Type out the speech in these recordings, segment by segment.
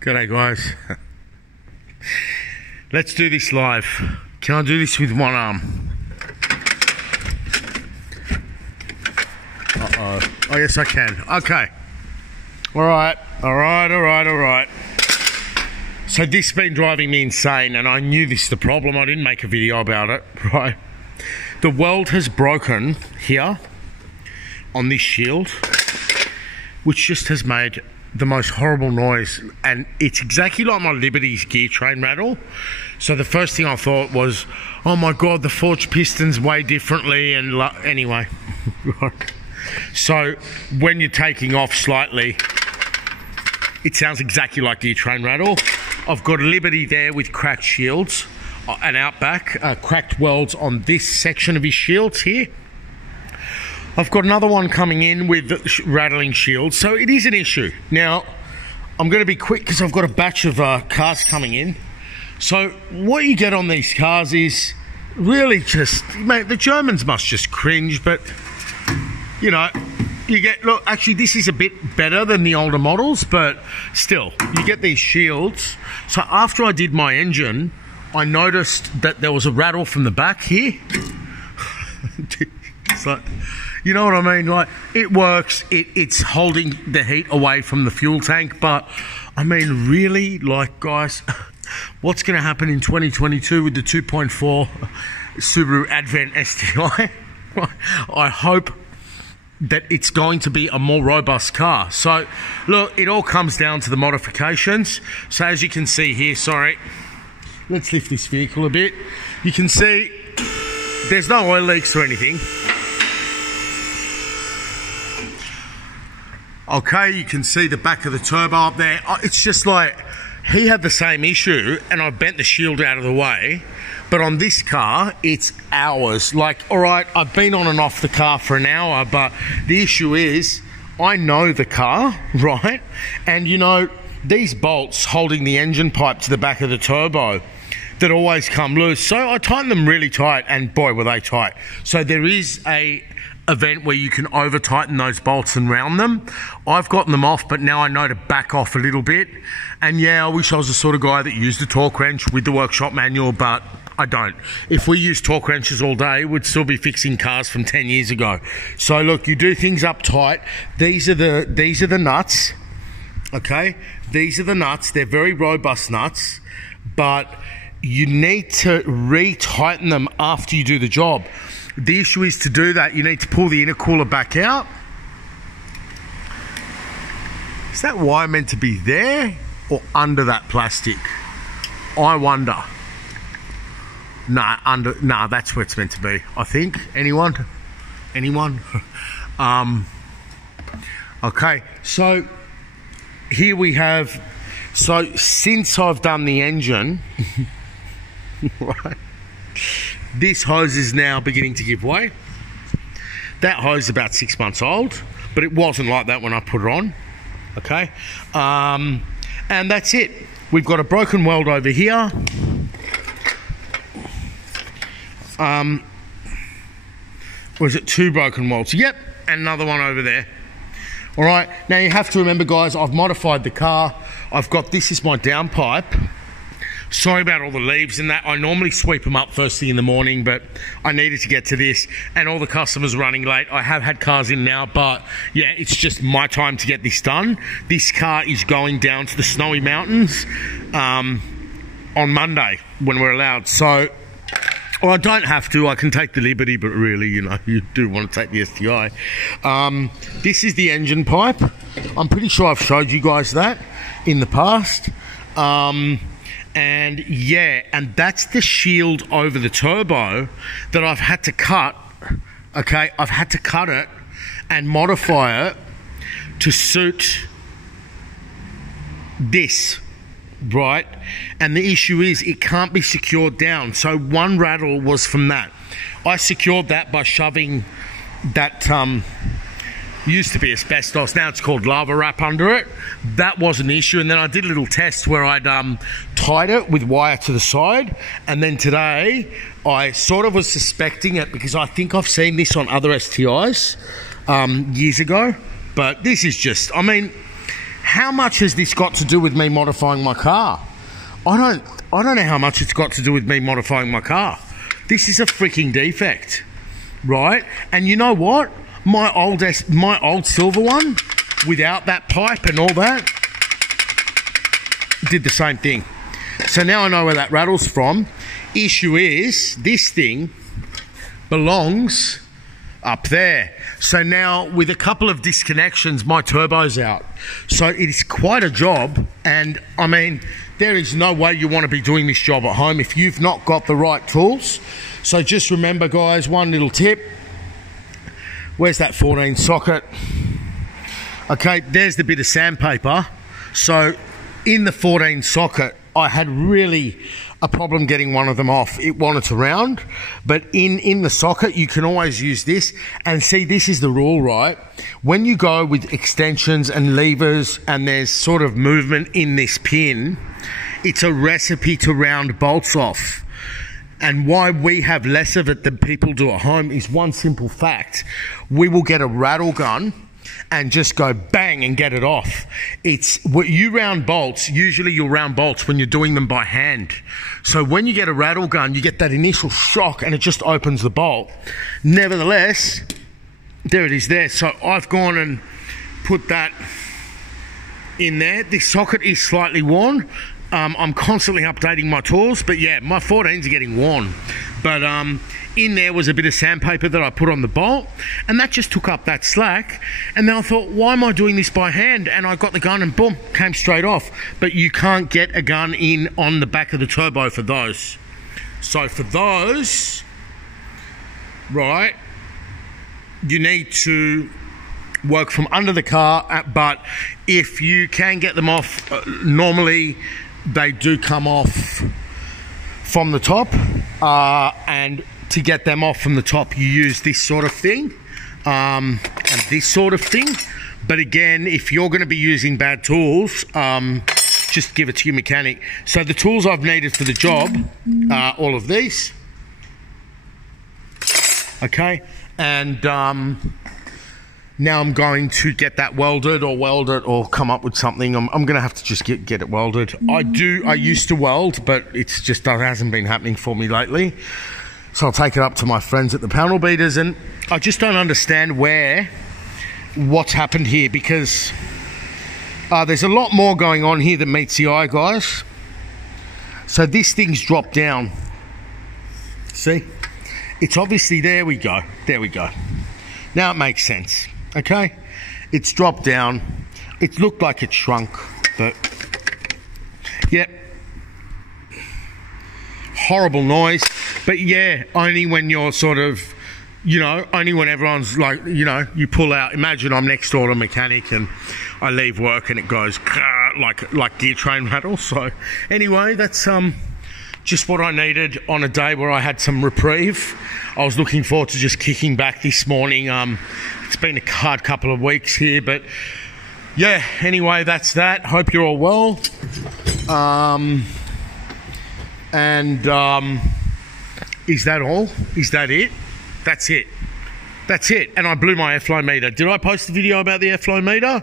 G'day guys. Let's do this live. Can I do this with one arm? Uh-oh. Oh yes I can. Okay. Alright. So this has been driving me insane, and I knew this is the problem. I didn't make a video about it, right? The weld has broken here on this shield, which just has made the most horrible noise, and it's exactly like my Liberty's gear train rattle. So the first thing I thought was, oh my god, the forged pistons weigh differently, and anyway. So when you're taking off slightly, it sounds exactly like gear train rattle. I've got a Liberty there with cracked shields, an Outback, cracked welds on this section of his shields here. I've got another one coming in with rattling shields, so it is an issue. Now, I'm going to be quick because I've got a batch of cars coming in. So what you get on these cars is really just, mate, the Germans must just cringe, but, you know, you get, look, actually this is a bit better than the older models, but still, you get these shields. So after I did my engine, I noticed that there was a rattle from the back here. It's like, you know what I mean? Like, it works, it's holding the heat away from the fuel tank, but I mean, really, like, guys, what's going to happen in 2022 with the 2.4 Subaru Advent STi? I hope that it's going to be a more robust car. So, look, it all comes down to the modifications. So, as you can see here, sorry, let's lift this vehicle a bit. You can see there's no oil leaks or anything. Okay, you can see the back of the turbo up there. It's just like, he had the same issue, and I bent the shield out of the way. But on this car, it's hours. Like, all right, I've been on and off the car for an hour, but the issue is, I know the car, right? And you know, these bolts holding the engine pipe to the back of the turbo that always come loose. So I tightened them really tight, and boy, were they tight. So there is a event where you can over tighten those bolts and round them. I've gotten them off, but now I know to back off a little bit. And yeah, I wish I was the sort of guy that used a torque wrench with the workshop manual, but I don't. If we use torque wrenches all day, we'd still be fixing cars from 10 years ago. So look, you do things up tight. These are the nuts, okay? These are the nuts. They're very robust nuts, but you need to re-tighten them after you do the job. The issue is, to do that, you need to pull the intercooler back out. Is that wire meant to be there or under that plastic? I wonder. Nah, that's where it's meant to be, I think. Anyone? Okay, so here we have, so since I've done the engine, right, this hose is now beginning to give way. That hose is about 6 months old, but it wasn't like that when I put it on, okay? And that's it. We've got a broken weld over here. Was it 2 broken welds? Yep, and another one over there. All right, now you have to remember, guys, I've modified the car. I've got, this is my downpipe. Sorry about all the leaves and that. I normally sweep them up first thing in the morning, but I needed to get to this, and all the customers running late. I have had cars in now, but yeah, it's just my time to get this done. This car is going down to the Snowy Mountains on Monday when we're allowed. So, well, I don't have to. I can take the Liberty, but really, you know, you do want to take the STi. This is the engine pipe. I'm pretty sure I've showed you guys that in the past. And yeah, and that's the shield over the turbo that I've had to cut, okay? I've had to cut it and modify it to suit this, right? And the issue is, it can't be secured down. So one rattle was from that. I secured that by shoving that, used to be asbestos, now it's called lava wrap under it. That was an issue, and then I did a little test where I'd tied it with wire to the side, and then today I sort of was suspecting it because I think I've seen this on other STIs years ago, but this is just, I mean, how much has this got to do with me modifying my car? I don't know how much it's got to do with me modifying my car. This is a freaking defect, right? And you know what? My old silver one, without that pipe and all that, did the same thing. So now I know where that rattle's from. Issue is, this thing belongs up there. So now with a couple of disconnections, my turbo's out. So it is quite a job, and I mean, there is no way you want to be doing this job at home if you've not got the right tools. So just remember, guys, one little tip. Where's that 14 socket? Okay, there's the bit of sandpaper. So in the 14 socket, I had really a problem getting one of them off. It wanted to round, but in the socket, you can always use this. And see, this is the rule, right? When you go with extensions and levers and there's sort of movement in this pin, it's a recipe to round bolts off. And why we have less of it than people do at home is one simple fact. We will get a rattle gun and just go bang and get it off. It's what you round bolts, usually you'll round bolts when you're doing them by hand. So when you get a rattle gun, you get that initial shock and it just opens the bolt. Nevertheless, there it is there. So I've gone and put that in there. This socket is slightly worn. I'm constantly updating my tools, but yeah, my 14s are getting worn. But in there was a bit of sandpaper that I put on the bolt, and that just took up that slack. And then I thought, why am I doing this by hand? And I got the gun and boom, came straight off. But you can't get a gun in on the back of the turbo for those. So for those, right, you need to work from under the car, but if you can get them off, normally they do come off from the top, and to get them off from the top you use this sort of thing and this sort of thing. But again, if you're going to be using bad tools, just give it to your mechanic. So the tools I've needed for the job are all of these, okay, and now I'm going to get that welded or come up with something. I'm going to have to just get it welded. I used to weld, but it's just that hasn't been happening for me lately. So I'll take it up to my friends at the panel beaters, and I just don't understand what's happened here, because there's a lot more going on here than meets the eye, guys. So this thing's dropped down. See? It's obviously, there we go. Now it makes sense. Okay, it's dropped down. It looked like it shrunk, but yep, horrible noise. But yeah, only when you're sort of, you know, only when everyone's like, you know, you pull out. Imagine I'm next door to a mechanic and I leave work and it goes like gear train rattle. So anyway, that's just what I needed on a day where I had some reprieve. I was looking forward to just kicking back this morning. It's been a hard couple of weeks here, but yeah, anyway, that's that. Hope you're all well. Is that all? Is that it? That's it. That's it. And I blew my airflow meter. Did I post a video about the airflow meter?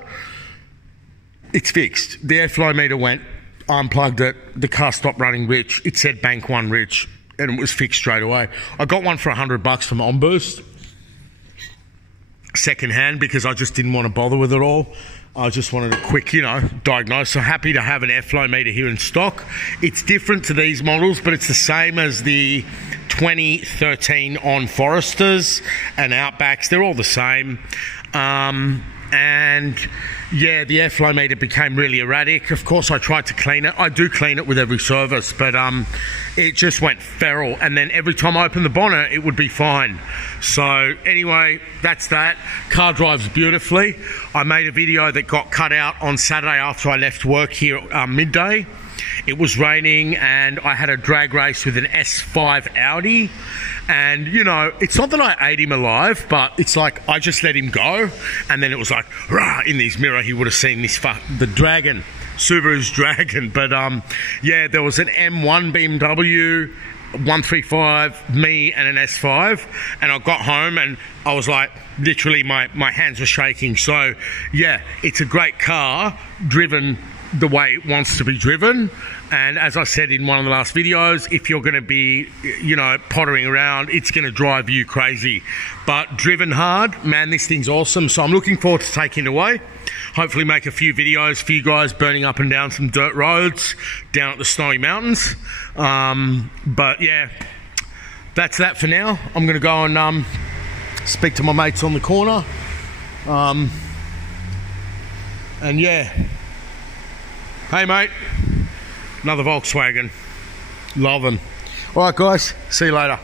It's fixed. The airflow meter went, I unplugged it, the car stopped running rich. It said bank 1 rich, and it was fixed straight away. I got one for $100 from On Boost, second hand, because I just didn't want to bother with it all. I just wanted a quick, you know, diagnose. So happy to have an airflow meter here in stock. It's different to these models, but it's the same as the 2013 on Foresters and Outbacks. They're all the same. And yeah, the airflow meter became really erratic. Of course, I tried to clean it. I do clean it with every service, but it just went feral. And then every time I opened the bonnet, it would be fine. So anyway, that's that. Car drives beautifully. I made a video that got cut out on Saturday after I left work here midday. It was raining and I had a drag race with an S5 Audi, and you know, it's not that I ate him alive, but it's like I just let him go, and then it was like, rah, in his mirror he would have seen this the dragon, Subaru's dragon. But yeah, there was an M1 BMW 135, me and an S5, and I got home and I was like, literally my hands were shaking. So yeah, it's a great car, driven the way it wants to be driven. And as I said in one of the last videos, if you're going to be, you know, pottering around, it's going to drive you crazy. But driven hard, man, this thing's awesome. So I'm looking forward to taking it away. Hopefully make a few videos for you guys burning up and down some dirt roads down at the snowy mountains. But yeah, that's that for now. I'm going to go and speak to my mates on the corner. And yeah. Hey mate, another Volkswagen. Love them. All right guys, see you later.